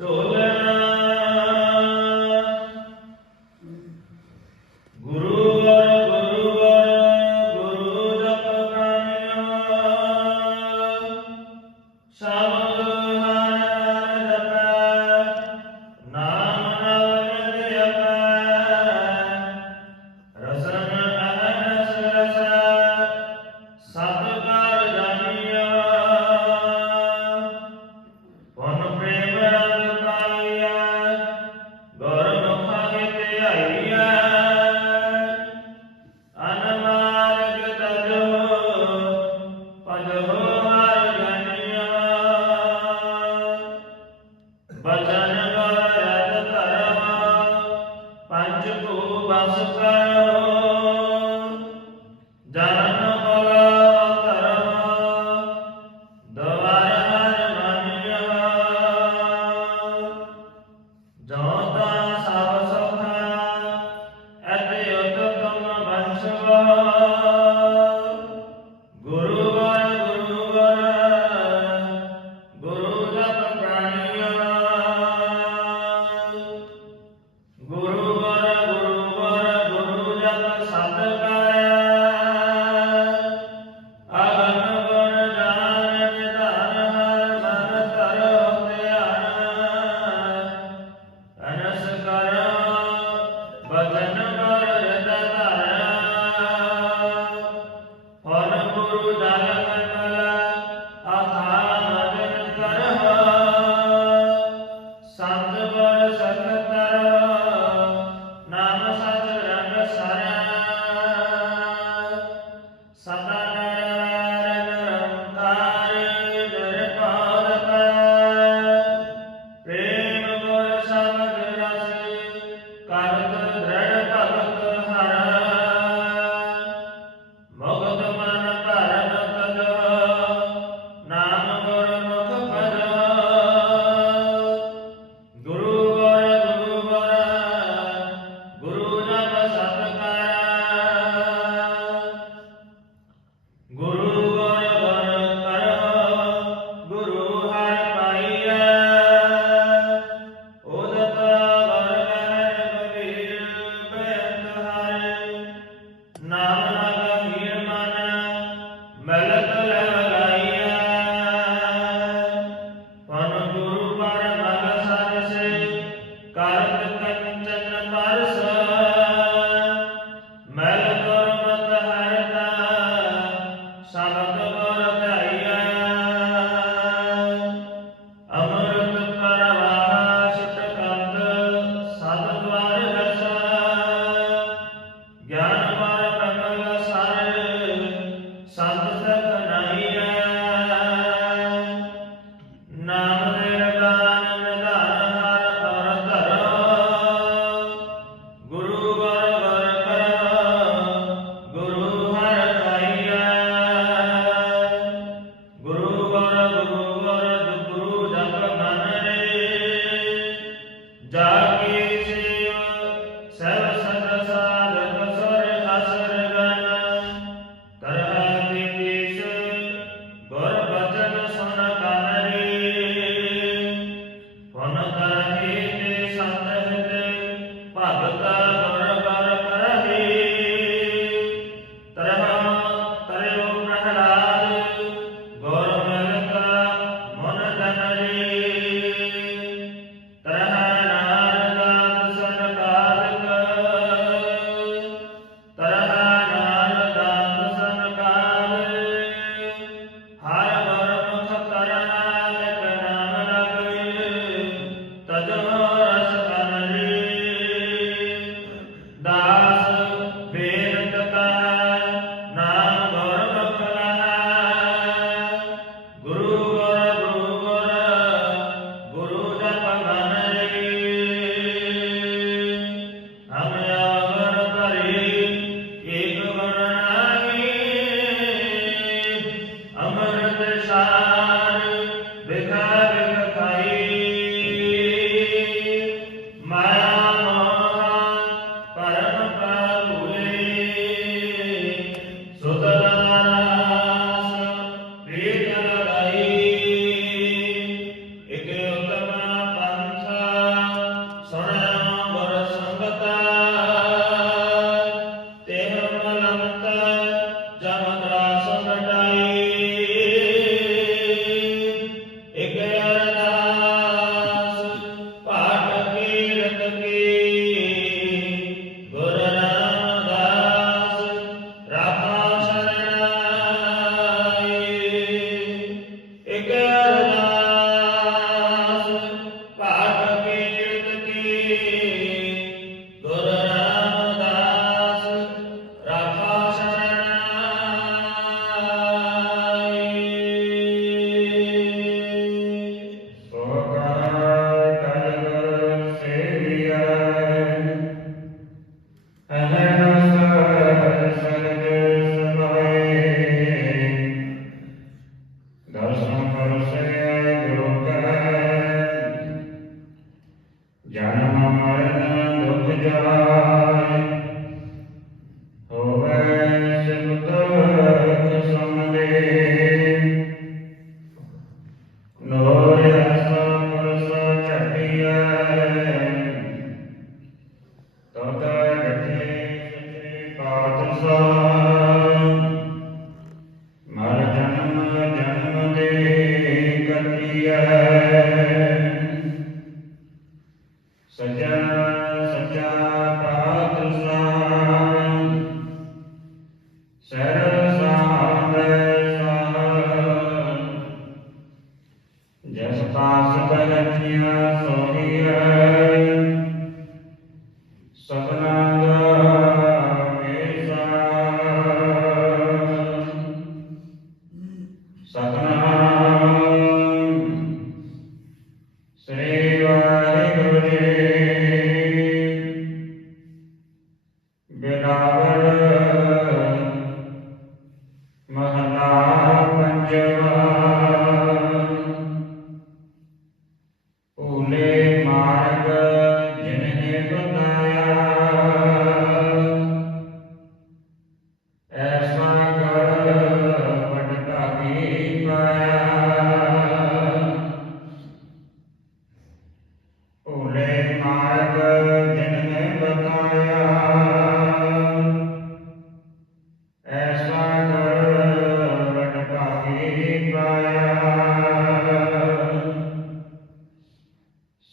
So Guru जन्म मरण दुख जाए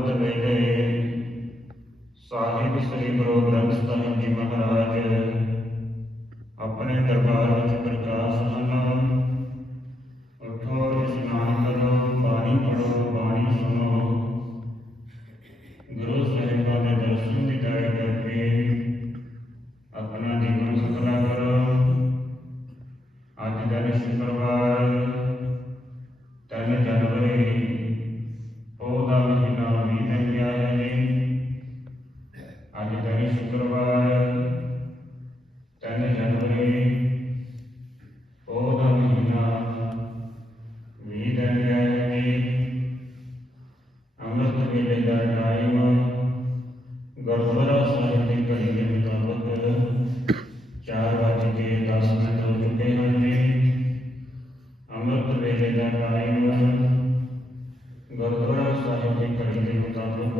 ਅੰਮ੍ਰਿਤ ਵੇਲੇ ਸਾਹਿਬ ਸ੍ਰੀ ਗੁਰੂ ਗ੍ਰੰਥ ਸਾਹਿਬ ਜੀ ਮਹਾਰਾਜ ਆਪਣੇ ਦਰਬਾਰ ਵਿੱਚ ਪ੍ਰਕਾਸ਼ ਨਾਲ ਕੇ 10 ਮਿੰਟ ਹੋ ਚੁੱਕੇ ਹਨ ਜੀ ਅੰਮ੍ਰਿਤ ਵੇਲੇ ਦਾ ਟਾਈਮ ਗੁਰਦੁਆਰਾ ਸਾਹਿਬ ਦੀ ਘੜੀ ਦੇ ਮੁਤਾਬਕ